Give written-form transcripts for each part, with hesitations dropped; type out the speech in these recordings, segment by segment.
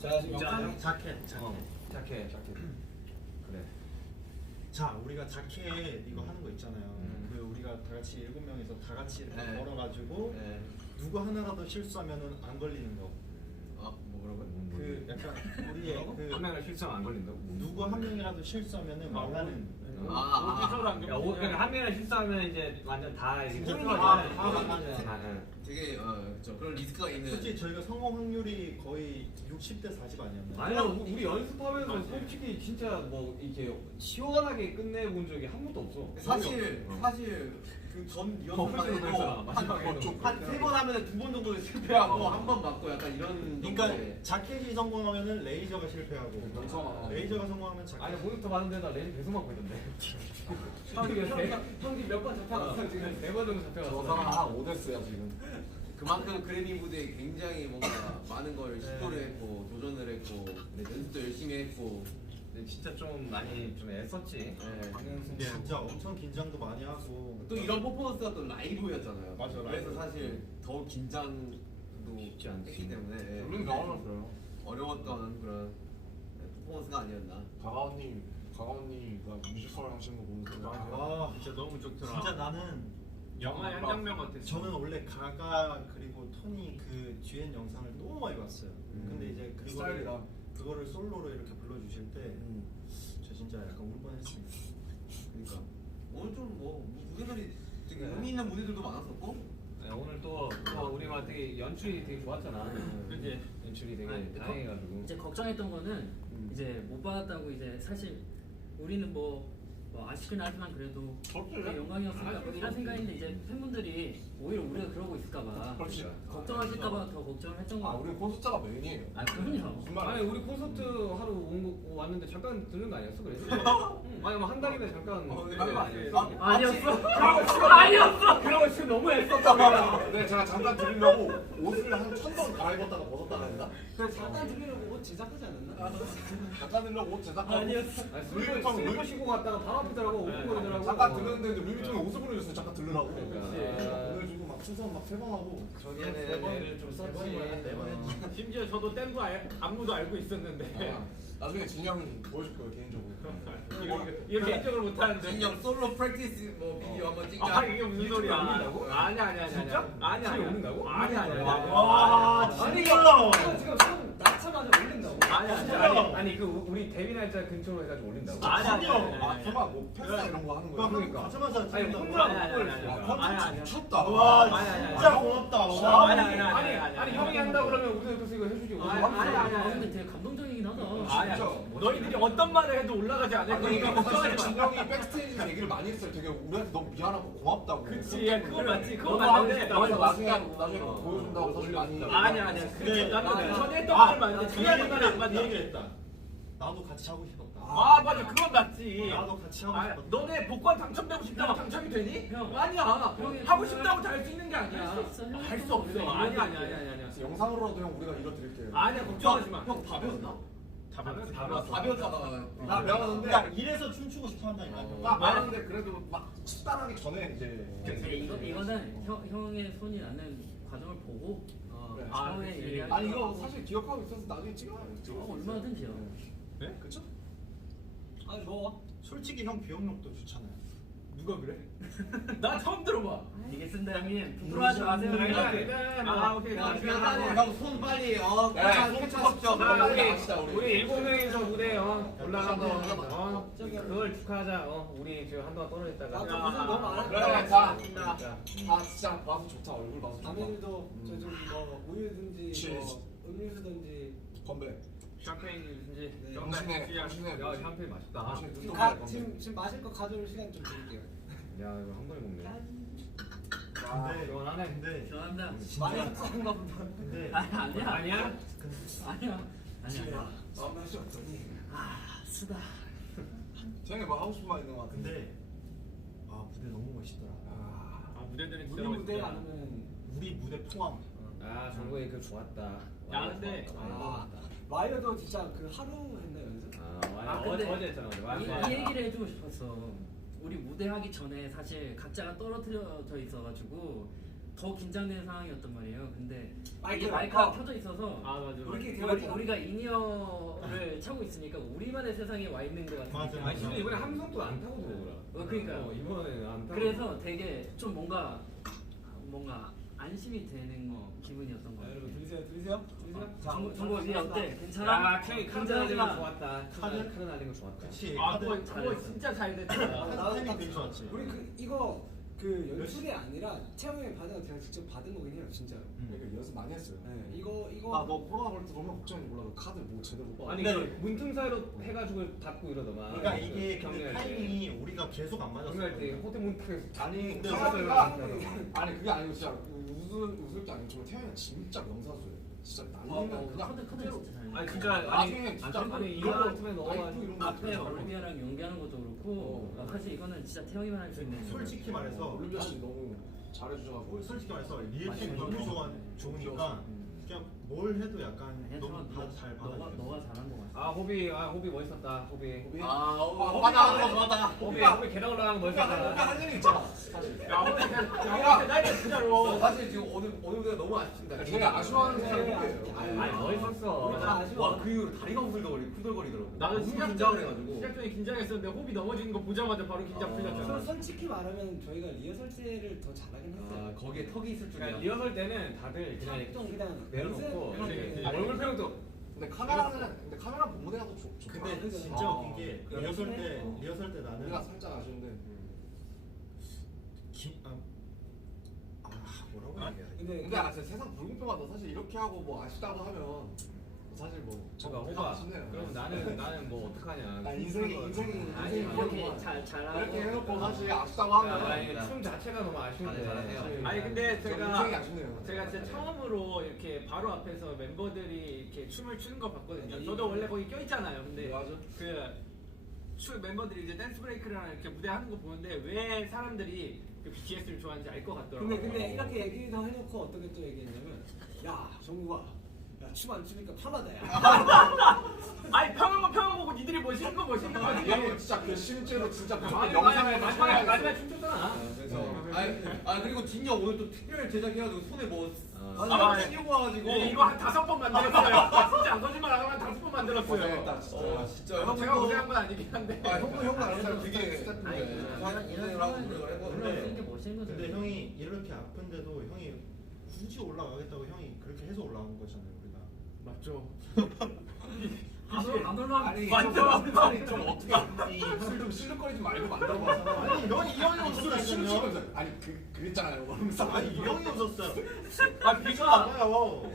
자, 진짜 자켓. 자켓. 그래. 자, 우리가 자켓 이거 하는 거 있잖아요. 그 우리가 다 같이 7명이서 다 같이 이렇게 네. 걸어가지고 네. 누구 하나라도 실수하면은 안 걸리는 거. 뭐라고요? 그 약간 우리의 그 한 명을 실수하면 안 걸린다고? 누구 한 명이라도 실수하면은 말라는. 그러니까 한 명을 실수하면 이제 완전 다 진짜 이게 다 망하잖아요. 되게 그런 리스크가 있는. 솔직히 저희가 성공 확률이 거의 60대 40 아니었나요? 아니야, 우리 연습하면서 솔직히 진짜 뭐 이렇게 시원하게 끝내본 적이 한 번도 없어. 사실 그전 퍼플 때도 한 3번 하면 2번 정도 실패하고 한 번 맞고 약간 이런. 그러니까 자켓이 성공하면은 레이저가 실패하고 레이저가 성공하면 자켓. 아니 모니터 봤는데 나 레인 계속 맞고 있던데. 형이 몇 번 잡혀갔어 지금 4번 정도 잡혀갔어. 저 사람 한 5대스야 지금. 그만큼 그래미 무대에 굉장히 뭔가 많은 걸 시도를 했고 도전을 했고 연습도 열심히 했고. 근데 진짜 좀 많이 좀 애썼지. 근데 진짜 엄청 긴장도 많이 하고 또 이런 퍼포먼스가 또 라이브였잖아요. 맞아, 그래서 라이브. 사실 더 긴장도 쉽지 않지. 했기 때문에 우린 나와놨어요. 어려웠던 그런 퍼포먼스가 아니었나. 가가언니가 뮤지컬 하시는 거 보면서 아 진짜 너무 좋더라. 진짜 나는 영화의 한 장면 같았어. 저는 원래 가가 그리고 토니 그 듀엣 영상을 너무 많이 봤어요. 근데 이제 스타일이다. 그거를 솔로로 이렇게 불러주실 때 저 진짜 약간 울 뻔했습니다. 그러니까 오늘 좀 뭐 무대들이 되게 의미 있는 무대들도 많았었고. 네, 오늘 또 우리 막 되게 연출이 되게 좋았잖아. 그치? 연출이 되게 아니, 다행해가지고. 이제 걱정했던 거는 이제 못 받았다고 이제 사실 우리는 뭐 아쉽긴 하지만 그래도 되게 영광이었으니까 뭐 이런 생각인데 이제 팬분들이 오히려 우리가 그러고 있을까봐 그렇지. 걱정하실까봐 더 걱정을 했던 거 아 같아요. 우리 콘서트가 메인이에요. 아 그럼요. 무슨 말이야? 아니 우리 콘서트 하러 왔는데 잠깐 들른 거 아니었어? 그래서? 아니 뭐 한 달이면 잠깐 그런 거 아니었어? 아니었어. 아니었어. 그런 거 지금 너무 애썼다. 네 제가 잠깐 드리려고 옷을 한 1000번 갈아입었다가 벗었다가 했나? 그래 잠깐 들으려고 옷 제작하지 않았나? 잠깐 드리려고 옷 제작하고 아니었어. 슬리퍼 신고 갔다가 바로 앞이더라고. 오픈 거리더라고. 잠깐 들었는데 루이비통에 옷을 보내줬어요. 잠깐 들으라고. 그러니까. 보내주고 막 충성 막 3번 하고. 저기에는 애를 좀 썼지. 심지어 저도 땐거 안무도 알고 있었는데 나중에 진영 보여줄 거예요 개인적으로. 이거 개인적으로 못하는데. 진영 솔로 프랙티스 뭐 비디오 한번 찍자. 아 이게 무슨 소리야? 올린다고? 아니야. 진짜? 아니야. 지금 올린다고? 아니야. 와 아니 진짜. 지금 손 낳자마자 올린다고? 아니야. 아니 그 우리 데뷔 날짜 근처로 해가지고 올린다고? 아니야. 설마 뭐 패스 이런 거 하는 거야? 그러니까. 가자마자 아니 찍는다고. 혼자 아니, 못 아니, 올렸으니까. 아니. 미쳤다. 와 아니. 진짜 고맙다. 와. 아니 형이 한다 그러면 우리 옆에서 이거 해주지. 아 근데 되게 감동적이긴 하다. 아니야. 너희들이 어떤 말을 해도 올라가지 않을 거니까 걱정하지 마. 진영이 백스테이지 얘기를 많이 했어요. 되게 우리한테 너무 미안하고 고맙다고. 그치, 그거 맞지. 그거 너도 맞는데. 나중에 보여준다고 사실 많이. 아니야. 그게 나도 아니야. 전에 했던 말 맞는데 그 말은 안 그 맞아. 얘기를 했다. 나도 같이 하고 싶었다. 아 맞아, 그건 맞지. 나도 같이 하고 아, 싶었다. 너네 복권 당첨되고 싶다고 당첨이 되니? 형. 아니야. 형이 하고 싶다고 다 할 수 있는 게 아니야. 할수 있어. 할 수 없어. 아니야. 영상으로라도 형 우리가 이뤄드릴게요. 아니야, 걱정하지 마. 형 답이었나? 답이었다가 나 배웠는데. 야 이래서 춤추고 싶어 한다니까. 막 말하는데 그래도 막 식단하기 전에 이제. 근데 이거는 형의 손이 나는 과정을 보고 처음에 그치. 얘기할 아니 때 이거 사실 기억하고 있어서 나중에 찍어요. 얼마든지요. 네? 그쵸? 아 좋아. 솔직히 형 기억력도 좋잖아요. 누가 그래? 나 처음 들어봐. 이게 쓴다 형님. 부끄러워하지 마세요. 아 오케이. 형손 빨리 캐치하십시오. 우리 7명이서 무대 올라가서 그걸 축하하자. 우리 지금 한동안 떨어졌다가. 그래 다 진짜 봐서 좋다. 얼굴 봐서 좋다. 다민이도 저좀 뭐 우유든지 Cheers. 뭐 음료수든지 건배. 샴페인이든지. 당신의 야 샴페인 맛있다. 당신의 지금, 눈동자의 건배. 지금 마실 거 가져올 시간 좀 드릴게요. 야 이거 한 번에 먹네. 근데 시원하네. 근데 죄송합니다. 많이 속상한가 보다. 근데 아니야. 아니야? 아니야. 맛이 없더니. 쓰다. 쟤네 뭐 하고 싶은 말 있는 거 같은데. 근데 무대 너무 멋있더라. 아 무대들이 우리 무대 아니면 우리 무대 포함. 정국이 그 좋았다. 야 근데 와이어도 진짜 그 하루 했나 연습? 어제 했잖아. 이 얘기를 해주고 싶었어. 우리 무대 하기 전에 사실 각자가 떨어뜨려져 있어가지고 더 긴장되는 상황이었단 말이에요. 근데 마이크, 이게 마이크가 켜져 있어서 아 맞아. 우리끼리 대화했잖아. 우리가 인이어를 차고 있으니까 우리만의 세상에 와 있는 것 같은 맞아, 느낌. 아니 근데 이번에 함성도 안 타고 들어오더라. 그러니까요. 이번에 안 타고. 그래서 되게 좀 뭔가 안심이 되는 기분이었던 것 자, 같아요. 여러분 들리세요? 정보 어디 어때? 괜찮아? 야, 카드 날린 거 좋았다. 카드? 카드 날린 거 좋았다. 그치. 아 카드 그거 잘했어. 진짜 잘 됐다. 타이밍 되게 좋았지. 우리 이거 연출이 아니라 태영이 받은 거 제가 직접 받은 거긴 해요, 진짜로. 그러니까 연습 많이 했어요. 네, 이거 아뭐 코로나 걸 때 너무 걱정인지 몰라도 카드 뭐 제대로 못 받아. 아니 그 문틈 사이로 해가지고 닫고 이러더만. 그러니까 이게 근데 경기할 때. 타이밍이 우리가 계속 안 맞았어. 경기할 때 호텔 문 탁. 아니 근데 아니 그게 아니고 진짜 웃을 게 아니고 정말 태영이가 진짜 명사수예요. 진짜 날리면 그냥 카드 그대로. 진짜 잘. 아니 진짜 나중에 진짜 아니 이런 거 같으면 라이프 너무 이런 거 앞에 진짜 올리비아랑 연기하는 것도 그렇고 사실 이거는 진짜 태영이만 할 수 있는. 솔직히 말해서 올림피아 씨 너무 잘해주셔가지고 솔직히 말해서 리액션이 너무 좋으니까 그냥 뭘 해도 약간 아니야, 너무 너- 잘 너가 받아줘. 잘한 것 같아. 아 호비 멋있었다. 호비. 맞아 맞아. 호비 계단 올라가는 거 멋있었다. 할 일이 있잖아. 야 오늘 나이가 진짜로. 사실 지금 오늘 무대가 너무 아쉽습니다. 되게 아쉬워하는 사람이에요. 아니 멋있었어. 우리 다 아쉬워. 와 그 이후로 다리가 후들거리더라고. 나는 너무 시작 긴장을 전에 해가지고. 시작 전에 긴장했었는데 호비 넘어지는 거 보자마자 바로 긴장 풀렸잖아. 솔직히 말하면 저희가 리허설 때를 더 잘하긴 아 했어요. 거기에 턱이 있을 줄이야. 그러니까 리허설 때는 다들 그냥 좀 그냥 내려놓고 연습- 얼굴 표정도 근데 카메라 본무대가 더 좋다. 근데 진짜 웃긴 게 리허설 때 나는 우리가 살짝 아쉬운데. 뭐라고 얘기해야 돼? 근데 진짜 세상 불공평하다. 사실 이렇게 하고 뭐 아쉽다고 하면 사실 뭐 저가 좀 호바. 아쉽네요. 그럼 나는 뭐 어떡하냐. 나 인생이 아니, 이렇게 잘하고 이렇게 해놓고 사실 아쉽다고 아니 하면 춤 자체가 너무 아쉬운데. 잘하세요. 아니 근데 인생이 제가 아쉽네요. 진짜 처음으로 이렇게 바로 앞에서 멤버들이 이렇게 춤을 추는 거 봤거든요. 저도 원래 거기 껴 있잖아요. 근데 맞아. 멤버들이 이제 댄스 브레이크랑 이렇게 무대 하는 거 보는데 왜 사람들이 그 BTS를 좋아하는지 알 것 같더라고요. 근데 이렇게 얘기도 해놓고 어떻게 또 얘기했냐면, 야 정국아, 야 춤 안 추니까 파마다야. 아니 평을 보고 니들이 멋있는 거 멋있는 거지. 이거 진짜 그 실제로 진짜 아니, 영상에 마지막에 춤췄잖아. 그래서 그리고 진영 오늘 또 특별 제작해가지고 손에 뭐 아, 씌우고 와가지고. 이거 한 5번 만들었어요. 진짜 안 거짓말 안 하고 한 5번 만들었어요. 고생했다 진짜. 진짜 제가 고생한 건 아니긴 한데. 형도 아는 사람 되게 이런 상황을 올라가는 게 멋있는 거죠. 근데 형이 이렇게 아픈데도 형이 굳이 올라가겠다고 형이 그렇게 해서 올라온 거잖아요 우리가. 맞죠. 안 올라가. 아니 맞아. 아니 좀 어떻게 이 입술 좀 실룩거리지 말고 만들어봐서. 아니 형이 이 형이 입술을 웃었어요. 실룩거리면서 아니 그랬잖아요. 그러면서 아니 이 형이 웃었어요. 아 비가 맞아요.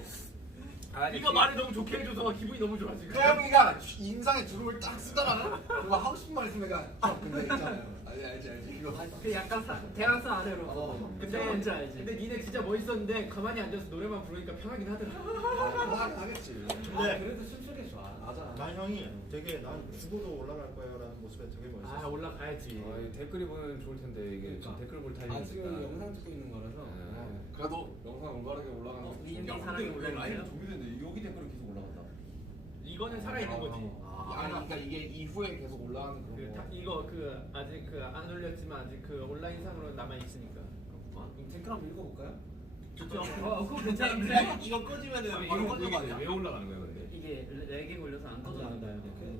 비가 말을 너무 좋게 해줘서 기분이 너무 좋아 지금. 태영이가 인상에 주름을 딱 쓰다가 그거 하고 싶은 말 있으면 내가 근데 있잖아요. 알지 이거. 그 약간 대학생 아래로. 근데 뭔지 알지. 근데 니네 진짜 멋있었는데 가만히 앉아서 노래만 부르니까 편하긴 하더라. 하겠지. 근데 그래도 춤추기 좋아. 맞아. 난 형이 되게 난 죽어도 올라갈 거야라는 모습에 되게 아 멋있었어. 올라가야지. 댓글이 보면 좋을 텐데 이게 그러니까. 지금 댓글 볼 아 타이밍이니까. 지금 영상 찍고 있는 거라서. 그래도 영상 올바르게 올라가는 거. 위에 야 사람이 근데 왜 라이브 올라오네요. 종료됐는데 여기 댓글은 계속 올라간다. 이거는 살아있는 거지. 아니 그러니까 이게 이후에 계속 올라가는 그런 거. 이거 아직 안 올렸지만 아직 온라인상으로 남아 있으니까. 댓글 한번 읽어볼까요? 좋죠. 그거 괜찮은데. 이거 꺼지면은 이거 왜 올라가는 거야 근데? 이게 렉이 걸려서 안 꺼져진다.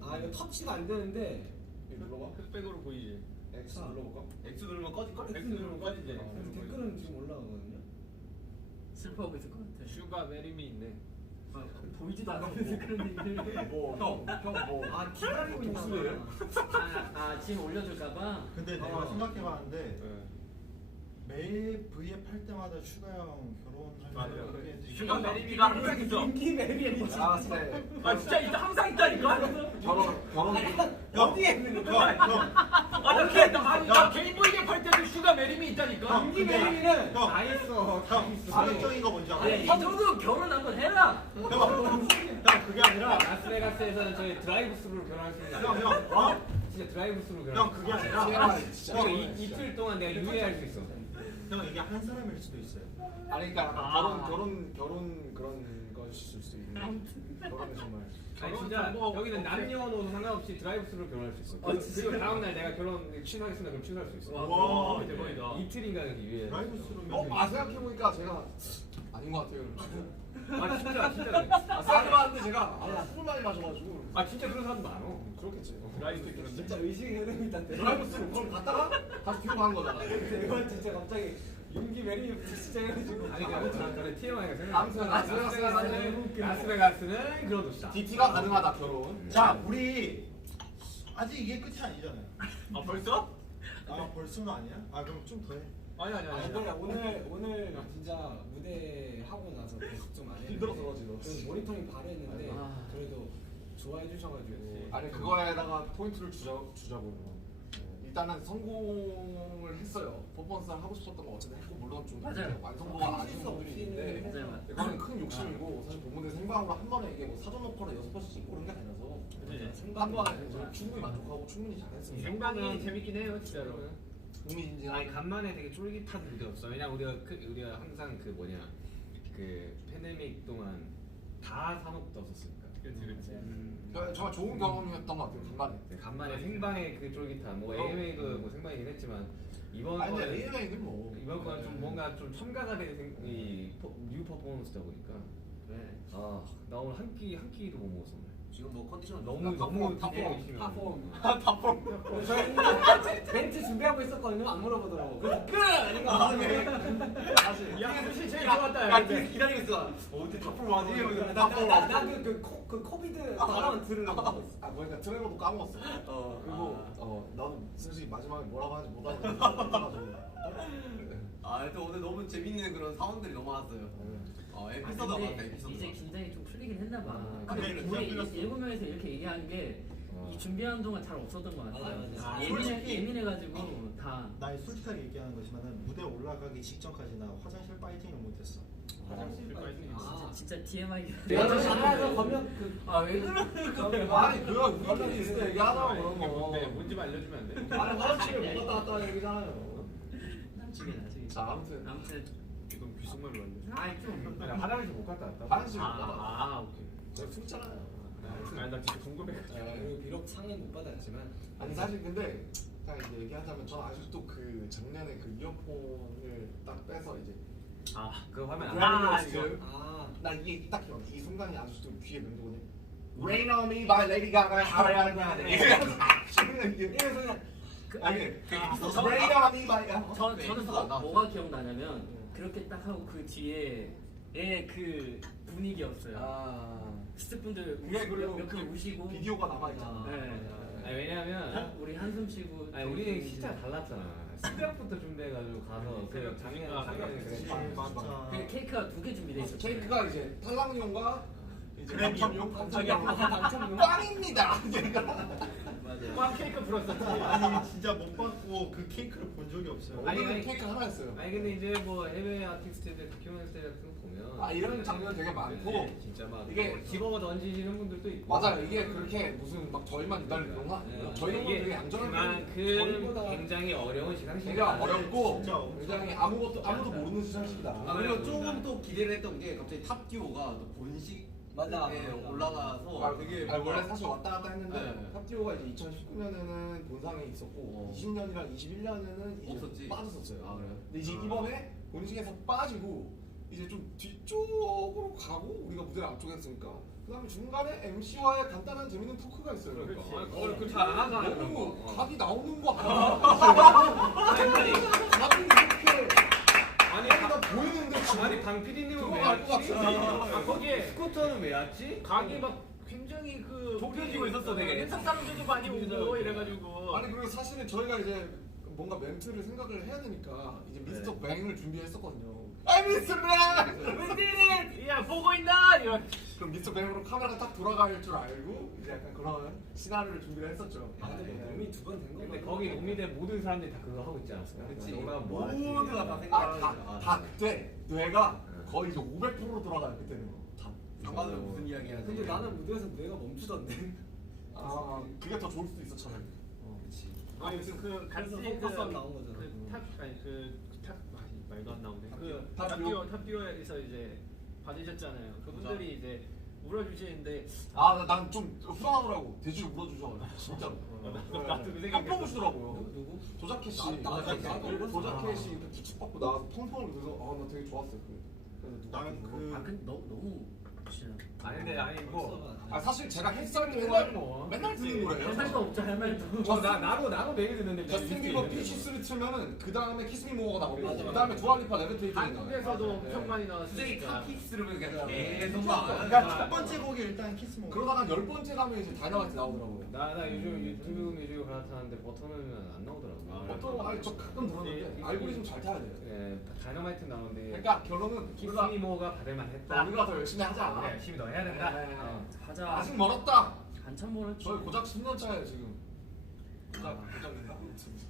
아 이거 터치가 안 되는데. 눌러봐. 흑백으로 보이지. X 눌러볼까? X 누르면 꺼질걸? X 누르면 꺼지지. 그래서 댓글은 지금 올라가거든요. 슬퍼하고 있을 것 같아. 슈가 메리미 있네. 보이지도 않으면서 그런 얘기를. 뭐. 아 기다리고 있나 독수리예요? 아 지금 올려줄까봐. 근데 내가 생각해봤는데 매일 V앱 할 때마다 슈가 형 결혼할 때 슈가 메리미가 항상 있어. 인기 매력이 아 네. 아 진짜 있어 항상 있다니까. 결혼. 어디에 있는 거야? 나 개인 보이게 팔 때도 슈가 메리미 있다니까. 인기 매력이는 다 있어. 자극적인 거 뭔지 알아? 이 정도 결혼 한번 해라. 형 그게 아니라 라스베가스에서는 저희 드라이브 스루로 결혼할 수 있는 형 진짜 드라이브 스루로 결혼. 형 그게 아니라 진짜. 이틀 동안 내가 유예할 수 있어. 형 이게 한 사람일 수도 있어요. 아니 그러니까 결혼 그런 것일 수도 있는. 결혼에 정말. 아니 진짜 여기는 남녀노소 상관없이 드라이브스루로 결혼할 수 있어. 그리고 다음 날 내가 결혼 취소하겠습니다. 그럼 취소할 수 있어. 와, 대박이다. 이틀인가 이렇게 유예. 드라이브스루면 생각해보니까 제가 아닌 것 같아요. 아 진짜 그래. 생각해봤는데 제가 술을 많이 마셔가지고. 아 진짜 그런 사람도 많아. 그렇겠지. 드라이브 그런데. 진짜 의식의 흐름이 있다는데. 드라이브스루 그걸 갔다가 다시 뒤로 가는 거잖아. 이건 진짜 갑자기 윤기 메리 진짜 해가지고. 아니 그래 TMI가 생각. 아무튼 라스베가스는 그런 곳이다. DT가 가능하다 결혼. 자, 우리 아직 이게 끝이 아니잖아요. 아 벌써? 아, 벌써는 아니야? 아, 그럼 좀 더 해. 아니. 오늘 진짜 무대 하고 나서 계속 좀 안 했는데 힘들어서 지금. 저는 모니터링 바로 했는데 아. 그래도 좋아해 주셔가지고 아니 그거에다가 포인트를 주자고요. 일단은 성공을 했어요. 퍼포먼스를 하고 싶었던 거 어쨌든 했고 물론 좀 맞아요. 완성도가 아쉬운 부분이 있는데 맞아요. 이거는 큰 욕심이고 사실 본무대 생방으로 한 번에 이게 뭐 사전 녹화로 6번씩 찍고 그런 게 아니라서 한 번에 저는 충분히 만족하고 충분히 잘했습니다. 생방이 재밌긴 해요 진짜로. 흥미진진한 아니 간만에 되게 쫄깃한 무대였어. 왜냐 우리가 항상 그 뭐냐 그 팬데믹 동안 다 산옥 떴었으니까. 정말 좋은 경험이었던 것 같아요. 간만에. 간만에 생방의 그 쫄깃함. 뭐 AMA도 뭐 생방이긴 했지만 이번 아니 근데 거는 AMA는 뭐 이번 거는 좀 뭔가 좀 첨가가 된 뉴 퍼포먼스다 보니까 나 오늘 한 끼도 못 먹었어. 오늘. 지금 뭐 컨디션 너무 탑폼. 열심히 저희는 멘트 준비하고 있었거든요. 안 물어보더라고. 그래서 끝! 야 사실 제일 좋았다. 야 기다리고 있어. 어떻게 탑볼 맞지? 나그 코비드 발언 들으려고 하고 있어. 아 그러니까 트레버도 까먹었어. 그리고 나도 솔직히 마지막에 뭐라고 하는지 못 알아가지고. 또 오늘 너무 재밌는 그런 상황들이 너무 많았어요. 에피소드가 많다 근데 에피소드. 이제 긴장이 좀 풀리긴 했나 봐. 그래, 근데 긴장 우리 풀렸어. 7명에서 이렇게 얘기하는 게 이 준비하는 동안 잘 없었던 것 같아요. 맞아. 예민해가지고 다. 나 솔직하게 얘기하는 거지만은 무대 올라가기 직전까지 나 화장실 파이팅을 못했어. 진짜 TMI. 내가 저 장난에서 건명 왜 그래? 아니 그거 우리끼리 있을 때 얘기하자고 그런 거. 뭔지 좀 알려주면 안 돼? 아니 화장실을 못 갔다 왔다는 얘기잖아요. 나중에. 자 아무튼 이건 귓속말로 안 돼. 아니 좀. 아니 화장실 못 갔다 왔다. 화장실 못 갔다. 오케이. 제가 숨잖아요. 아니 나 진짜 궁금해가지고. 그리고 비록 상은 못 받았지만 아니 사실 근데 딱 이제 얘기하자면 저는 아직도 그 작년에 그 이어폰을 딱 빼서 이제 그거 하면 안 그라미 돼. 로스트 아 나 이게 딱 기억. 이 순간이 아직도 귀에 맴도거든요. Rain on me by Lady Gaga, Ariana Grande. 이래서 그냥 아니 Rain on me by 저는 뭐가 기억나냐면 그렇게 딱 하고 그 뒤에의 그 분위기였어요. 스태프분들 그게 그리고 몇분 우시고 비디오가 남아 있잖아. 네. 아니 왜냐면 우리 한숨 쉬고. 아니 우리는 진짜 달랐잖아. 새벽부터 준비해가지고 가서 그 작년에 그랬지. 맞아. 그 케이크가 2개 준비돼 있었어요. 케이크가 이제 탈락용과 이제 그래미. 당첨용 빵입니다. 꽝 케이크 불었었지. 아니 진짜 못 받고 그 케이크를 본 적이 없어요. 오늘은 케이크 하나였어요. 아니 근데 이제 뭐 해외 아티스트들 다큐멘터리 같은 거 보면 이런 장면 되게 많고 진짜 막 이게 이게 집어가 던지시는 분들도 있고 맞아요. 이게 그렇게 무슨 막 저희만 기다리는 그런 거 아니에요. 저희는 이게 되게 얌전한 그만큼 저희보다 굉장히 어려운 시상식. 되게 어렵고 진짜 엄청 굉장히 아무도 모르는 시상식이다. 그리고 조금 또 기대를 했던 게 갑자기 탑듀오가 또 본식에 맞아. 올라가서 되게 원래 사실 왔다 갔다 했는데 네. 탑듀오가 이제 2019년에는 본상에 있었고 20년이랑 21년에는 이제 없었지. 빠졌었어요. 그래요? 근데 이제 이번에 본식에서 빠지고 이제 좀 뒤쪽으로 가고 우리가 무대를 앞쪽에 했으니까 그 다음에 중간에 MC와의 간단한 재밌는 토크가 있어요. 그걸 그렇게 안 하잖아요. 그런 너무 거. 각이 나오는 거 아니야? 아니 각이 이렇게 아니 각이 다 보이는데 아니 방 PD님은 그거 왜 알것 왔지? 같은데. 거기에 스쿠터는 왜 왔지? 각이 막 굉장히 그 좁혀지고 있었어, 되게. 인사 사람들도 많이 오고 이래가지고. 아니 그리고 사실은 저희가 이제 뭔가 멘트를 생각을 해야 되니까 이제 미스터 뱅을 준비했었거든요. 아 미스터 뱅! We did it! 야 보고 있나? 이런. 그럼 미스터 뱅으로 카메라가 딱 돌아갈 줄 알고 이제 약간 그런 시나리오를 준비를 했었죠. 근데 몸이 2번 된 거. 근데 거기 노미대 모든 사람들이 다 그거 하고 있지 않았을까? 그치. 올라가면 뭐 하지? 모두가 다 생각하는 다 그때 뇌가 거의 이제 500%로 돌아가요 그때는. 다. 장관은 무슨 이야기 하지? 근데 나는 무대에서 뇌가 멈추던데. 그게 더 좋을 수도 있었잖아요. 아니 그 같이 그래서 포커스업 나온 거잖아. 그탑 말도 안 나오네. 탑듀오. 탑듀오에서 이제 받으셨잖아요. 그분들이 이제 울어주시는데 난 좀 후련하더라고. 대주를 물어주셔. 진짜로. 나도 그 생각이 깜짝 놀시더라고요. 누구? 조자켓 씨. 나도 조자켓 씨 이렇게 기축받고 나와서 펑펑을 그래서 나 되게 좋았어요. 그래서 나는 아 근데 너무 진짜 아니 근데 아니 뭐 사실 제가 햇살이 맨날 뭐. 맨날 듣는 노래예요. 할 말도 없죠 할 말도. 나도 매일 듣는데 저스틴 비버 피치스를 틀면은 그 다음에 키스 미 모어가 나오고 맞아, 그 다음에 두알리파 레비테이트 한국에서도 엄청 많이 선생님 나왔으니까. 카키스를 그냥 네. 계속 그러니까 첫 번째 곡이 일단 키스 모. 그러다가 한 10번째 가면 이제 다이너마이트 나오더라고요. 나 요즘 유튜브 뮤직을 갈아타는데 버터는 안 나오더라고. 어떤 아니 저 가끔 들었는데 알고리즘 잘 타야 돼요. 예, 다이너마이트 나오는데 그러니까 결론은 키스미모가 받을만 했다. 우리가 더 열심히 하자. 우리가 열심히 더 해야 된다. 네. 하자. 아직 멀었다. 한참 멀었지. 저희 고작 10년 차예요 지금. 고작인가?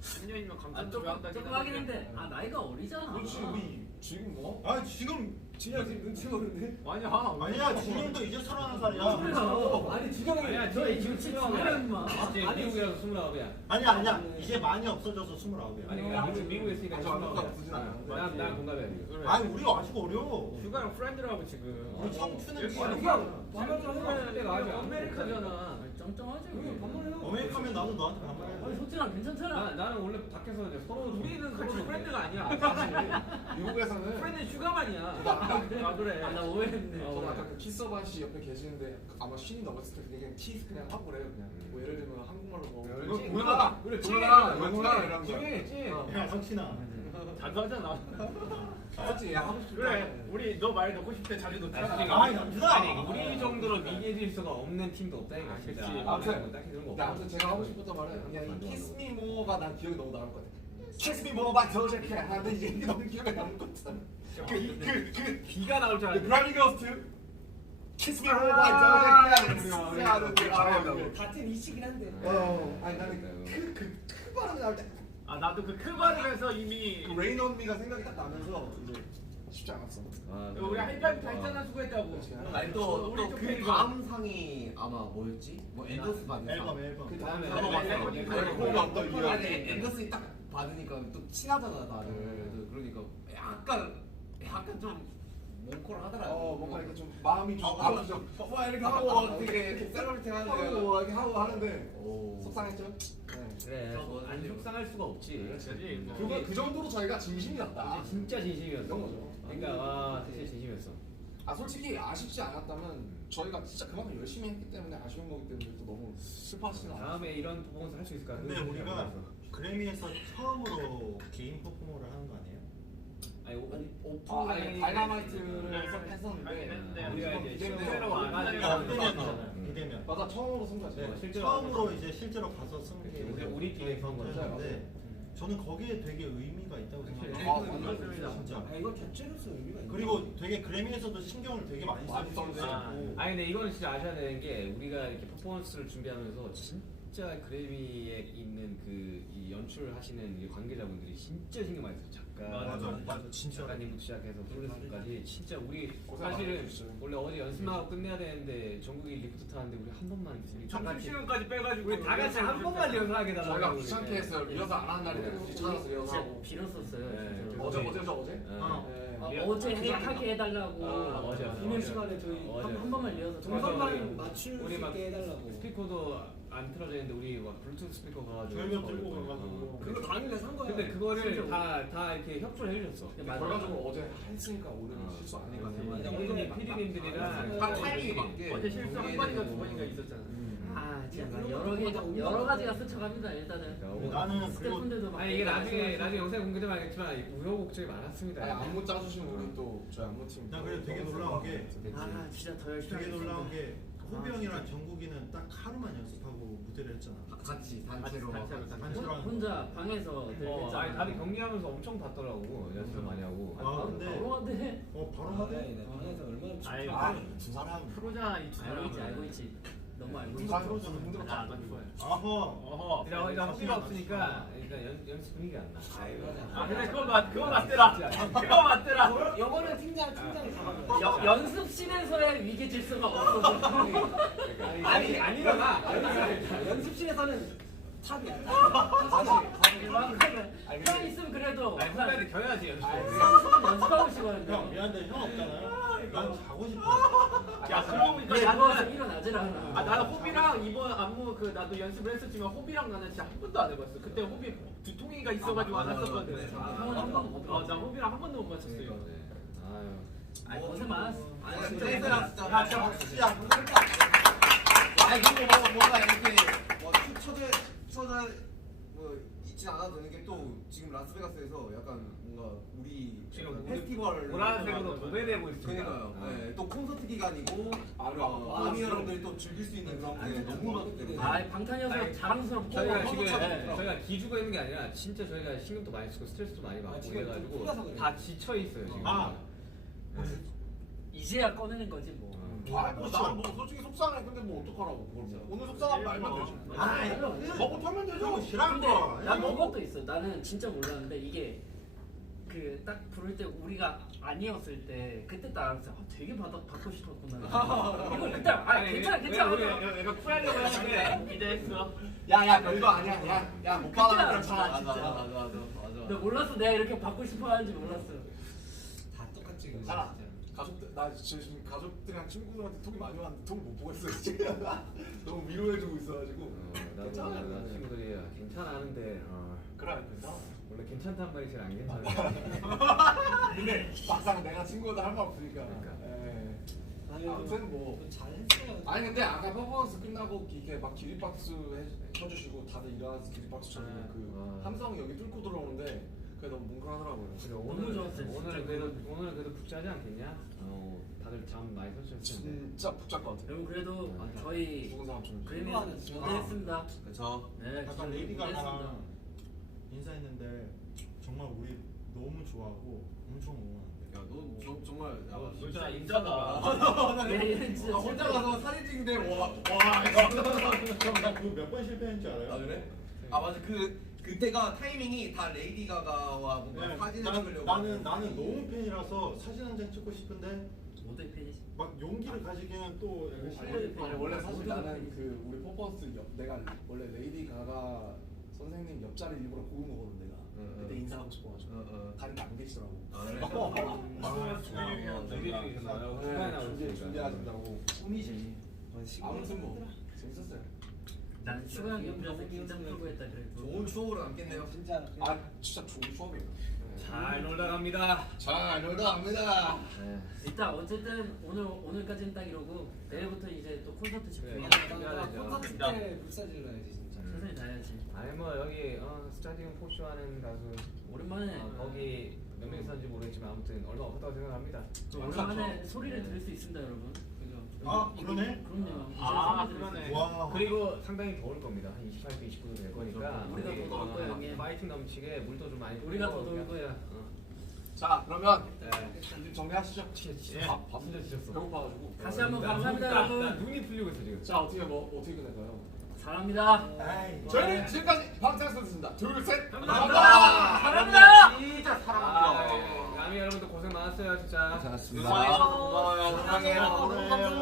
10년이면 감탄 아, 조금 하긴 했는데 아 나이가 어리잖아. 그렇지 우리 지금 뭐? 아 지금 진영 지금 눈치 보는데? 아니야. 아니야 진영도 이제 31살이야. 그래요. 아니 진영이 아니야, 저희 지금 27이야 임마. 이제 미국이라서 29이야. 아니야 이제 많이 없어져서 29이야. 아니 그러니까 미국에 있으니까 아직 얼마 없어진 29이야. 않아. 난 공감해야 돼. 그래. 아니 우리가 아직 어려. 휴가랑 프렌드라고 지금. 우리 청춘은 여기 지금 휴가 반말로 때가 아직 아메리카잖아. 짱짱하지. 왜 반말해요? 어메리카면 나도 너한테 반말해. 아니 소진아 괜찮잖아. 나는 원래 밖에서 이제 서로 우리는 같이 프렌드가 아니야. 미국에서는 프렌드 휴가만이야. 아 그래. 아, 나 오해했네. 저는 아까 그 키서바 씨 옆에 계시는데 아마 신이 넘었을 때 그냥 키스 그냥 하고 그래요 그냥 뭐 예를 들면 한국말로 뭐 그렇지. 뭐야 그래, 뭐야 찐이야. 뭐야 이런 거 찐. 야 석신아. 자주 하잖아. 맞지 야 하고 싶다 그래. 우리 너 말 넣고 싶을 때 자주 넣잖아. 아이 남주다. 아니 우리 정도로 미개질 수가 없는 팀도 없다니까. 그치. 아무튼 딱히 그런 거 근데 없어. 아무튼 제가 하고 싶었던 말은 그냥 이 키스 미 모어가 난 기억이 너무 남을 것 같아 키스 미 모어 바 저저케 하는데 이게 너무 기억에 남을 것 같아 그 비가 나올 줄 알았는데. 브라미 거스트 키스 미 모어 바 저저케 하는 그 같은 이치긴 한데. 아니 나는 그 발음이 나올 때 아 나도 그 크바르에서 이미 레인 온 미가 생각이 딱 나면서 이제 쉽지 않았어. 우리 하이파이브 다 했잖아 수고했다고. 아니 우리 또그 쪽팔리고. 다음 상이 아마 뭐였지? 뭐 앤더스 받은 상. 앨범. 그 다음에 다음에 앨범이 아니 앤더슨이 딱 받으니까 또 친하잖아 다들. 그러니까 약간 좀 몽콜하더라. 뭔가 이렇게 좀 마음이 좀 아프죠. 뭐 이렇게 하고 되게 셀러리팅 하는데. 하고 이렇게 하고 하는데 오. 속상했죠. 네. 그래. 안 속상할 수가 없지. 그렇지. 뭐. 그거 그 정도로 저희가 진심이었다. 이제 진짜 진심이었어. 이런 거죠. 그러니까 와 진짜 진심이었어. 솔직히 아쉽지 않았다면 저희가 진짜 그만큼 열심히 했기 때문에 아쉬운 거기 때문에 또 너무 슬퍼하시진 않아요. 다음에 이런 퍼포먼스 할 수 있을까? 근데 우리가 그래미에서 처음으로 개인 퍼포머를 하는 거 아니에요? 아니 아니 다이너마이트를 했었는데 우리가 이제 비대면. 실제로 와가지고 비대면이잖아. 비대면. 맞아 처음으로 승자지. 네, 실제로 처음으로 이제 실제로 가서 승리 우리끼리 그런 거죠. 했는데 저는 거기에 되게 의미가 있다고 생각해요. 맞습니다. 진짜. 아 이거 자체로서 의미가 있네. 그리고 되게 그래미에서도 신경을 되게 많이 많이 써주시고 써주시고. 아니 근데 이거는 진짜 아셔야 되는 게 우리가 이렇게 퍼포먼스를 준비하면서 진짜 그래미에 있는 그 이 연출하시는 이 관계자분들이 진짜 신경 많이 써요. 작가, 진짜. 작가님부터 시작해서 프로듀서까지 진짜 우리 고생 사실은 많으셨어요. 원래 어제 연습하고 끝내야 되는데 전국이 리프트 타는데 우리 한 번만 우리 다 점심 같이 시간까지 빼가지고 우리 다 같이 한 번만 연습하게 저희가 달라고 귀찮게 했어요. 리허설 안 하는 날인데 굳이 찾아서 리허설하고. 빌었었어요. 네, 진짜로. 어제? 네. 어제 하게 해달라고. 어제. 비밀 시간에 저희 한 번만 리허설. 동선만 맞출 수 우리 막 있게 해달라고. 스피커도 안 틀어져 있는데 우리 막 블루투스 스피커 가가지고 저희가 들고 가가지고. 그거 당일에 산 거야. 근데 그거를 다 이렇게 협조를 해주셨어. 그래가지고 어제 했으니까 오늘 실수 아니가 PD님들이랑 딱 타이밍에 맞게. 어제 실수 한 번인가 두 번인가 있었잖아. 아 진짜 여러 가지가 스쳐갑니다 일단은. 나는 그리고 스태프분들도 막 아니 이게 나중에 영상 공개되면 알겠지만 우여곡절이 많았습니다. 안무 짜주신 우리 또 저희 안무팀. 나 그래 되게 놀라운 게 아 진짜 더 열심히 되게 하겠습니다. 놀라운 게 호비 형이랑 정국이는 딱 하루만 연습하고 무대를 했잖아. 같이 단체로. 단체로 하는 거. 혼자 방에서 들렸잖아. 아니 다들 경기하면서 엄청 봤더라고 연습 많이 하고. 아 근데 바로 하대. 바로 아, 하대. 네, 방에서 얼마나 아이, 춥다. 두 사람. 프로잖아 이 알고 있지. 너무 알고 있지. 두 사람 힘들어. 안 좋아요. 아허. 어허. 이런 허비가 없으니까 일단 연습 분위기가 안 나. 아 근데 그거 맞더라. 그거 맞더라. 영어는 팀장이 잡아줘. 연습실에서의 위기 질서가 없어. 아니 아니잖아. 연습실에서는 탑이야. 형 있으면 그래도 아니 후배들 겨야지 연습. 선수는 연습하고 싶거든요. 형 미안한데 형 없잖아요. 난 자고 싶어. 야 그러고 보니까 누워서 나는 일어나질 않아. 나는 호비랑 이번 안무 그 나도 연습을 했었지만 호비랑 나는 진짜 한 번도 안 해봤어. 그때 호비 두통이가 있어가지고 안 했었거든. 형은 한 번도 못 해봤어. 나 호비랑 한 번도 못 맞췄어 이거. 아유. 아니 고생 많았어. 아니 진짜 얘들아 진짜. 야, 진짜 박수. 야, 아니 그리고 뭔가 이렇게 뭐 처져 뭐 있진 않아도 되는 게 또 지금 라스베가스에서 약간 뭔가 우리 지금 페스티벌 보라색으로 도배되고 있습니다. 그러니까요. 아. 네, 또 콘서트 기간이고 아, 아미 여러분들이 또 즐길 수 있는 그런 게 너무 많기 때문에. 아 방탄이어서 자랑스럽고 저희가 지금 찾아보더라고요. 저희가 기주가 있는 게 아니라 진짜 저희가 신경도 많이 쓰고 스트레스도 많이 받고 지금 그래가지고 풀려서 그래요. 다 지쳐 있어요 지금. 아. 네. 이제야 꺼내는 거지 뭐. 나는 뭐 솔직히 속상해. 근데 뭐 어떡하라고. 그걸 뭐. 오늘 속상하면 말면 되지. 아, 이거 먹고 털면 되죠. 싫어한 근데 거. 난 이것도 있어. 나는 진짜 몰랐는데 이게 그 딱 부를 때 우리가 아니었을 때 그때 딱 알았어. 되게 받고 싶었구나. 이거 그때 괜찮아. 내가 쿨하려고 했는데 기대했어. 야야 별거 아니야. 야못 받아. 괜찮아, 진짜. 맞아. 근데 몰랐어. 내가 이렇게 받고 싶어 하는지 몰랐어. 다 똑같지. 근데 괜찮아. 진짜. 가족들 나 지금 가족들이랑 친구들한테 톡이 많이 왔는데 톡을 못 보고 있어 지금. 너무 위로해주고 있어가지고. 나도 괜찮아. 나 친구들이 괜찮아 하는데 그래 괜찮아. 원래 괜찮단 말이 제일 안 괜찮아. 근데 막상 내가 친구들 할 말 없으니까. 그러니까. 예. 아유, 아무튼 뭐. 잘했어요. 아니 근데 아까 퍼포먼스 끝나고 이렇게 막 기립박수 쳐주시고 다들 일어나서 기립박수 쳐주고 네. 그 와. 함성이 여기 뚫고 들어오는데 그게 너무 뭉클하더라고요. 너무 좋았어요, 오늘 그래도 북자지 않겠냐? 다들 잠 많이 설쳤을 텐데. 진짜 복잡 것 같아요. 여러분 그래도 저희 죽은 사람처럼. 그래미에서 무대했습니다. 그렇죠. 네, 약간 레이디 무대했습니다. 가가랑 인사했는데 정말 우리 너무 좋아하고 엄청 응원한대. 야너 정말 야, 진짜 인자다. 얘는 진짜 혼자 가서 사진 찍는데 와 나그몇 번 실패했는지 알아요? 아 그래? 아 맞아 그때가 타이밍이 다 레이디 가가와 뭔가 네, 사진을 찍으려고 나는 너무 팬이라서 사진 한 장 찍고 싶은데 모델 팬이시. 막 용기를 가지기에는 또 약간 실력이 아니 원래 사실 모두가 나는 그 우리 퍼포먼스 내가 원래 레이디 가가 선생님 옆자리 일부러 고른 거거든 내가. 그때 인사하고 싶어가지고 다른 안 계시더라고. 아 그래? 준비하신다고. 꿈이지. 아무튼 뭐 재밌었어요. 난 슈가 형 옆에서 긴장 풀고 했다 그래도. 좋은 추억으로 남겠네요. 진짜. 아 진짜 좋은 추억이에요. 잘 놀다 갑니다. 잘 놀다 갑니다. 네. 일단 어쨌든 오늘까지는 딱 이러고 내일부터 이제 또 콘서트 집중해야 돼. 콘서트 때 불사질러 야지 진짜. 최선을 다해야지. 아니 뭐 여기 스타디움 포쇼 하는 가수 오랜만에 거기 몇 명 있었는지 모르겠지만 아무튼 얼마 없다고 생각합니다. 오랜만에 소리를 들을 수 있습니다, 여러분. 그죠? 아, 그러네? 그럼요. 아, 이제 소리 들을 수 그러네. 있어요. 와. 그리고 상당히 더울 겁니다. 한 28도, 29도 될 거니까 우리가 더 더울 거예요, 형님. 파이팅 넘치게 물도 좀 많이 우리가 더 뿌리고 더울 거야. 자 그러면 네. 이제 정리하시죠. 진짜 밥 진짜 지쳤어. 배고파가지고. 다시 한번 나 감사합니다, 나 여러분. 눈이 풀리고 있어 지금. 자 어떻게 끝낼까요? 사랑합니다. 아이. 저희는 지금까지 방탄소년단입니다. 둘 셋. 감사합니다. 사랑합니다. 진짜 남이 여러분들 고생 많았어요 진짜. 고마워요. 사랑해요. 너무 감사합니다.